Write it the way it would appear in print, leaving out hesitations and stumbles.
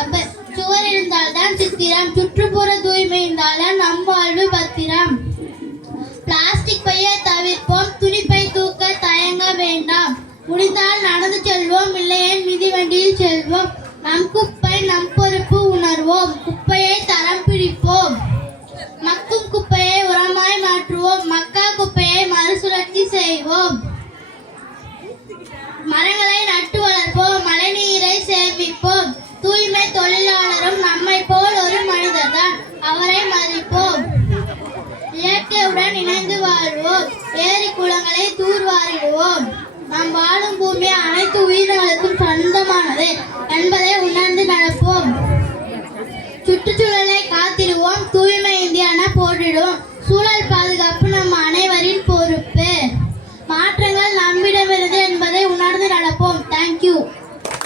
பாதுகாப்பு. சுவர் இருந்தால்தான் சித்திரம், சுற்றுப்புற தூய்மை இருந்தால்தான் நம் வாழ்வு பத்திரம். பிளாஸ்டிக் பையை தவிர்ப்போம், துணிப்பை தூக்க தயங்க வேண்டாம். முடிந்தால் நடந்து செல்வோம், இல்லையேல் மிதிவண்டியில் செல்வோம். நம் குப்பை நம் பொறுப்பு உணர்வோம், குப்பையை தரம் பிரிப்போம். மக்கும் குப்பையை உரமாய் மாற்றுவோம், மக்கா குப்பையை மறுசுழற்சி செய்வோம். மரங்களை நட்டு வளர்ப்போம், மழைநீரை சேமிப்போம். தூய்மை தொழிலாளரும் நம்மை போல் ஒரு மனிதர்தான், அவரை மதிப்போம். இயற்கையுடன் இணைந்து வாழ்வோம், ஏரி குளங்களை தூர்வாரிடுவோம். நாம் வாழும் பூமி அனைத்து உயிர்களுக்கும் சொந்தமானது என்பதை உணர்ந்து நடப்போம். சுற்றுச்சூழலை காத்திடுவோம், தூய்மை இந்தியா என போற்றிடுவோம்.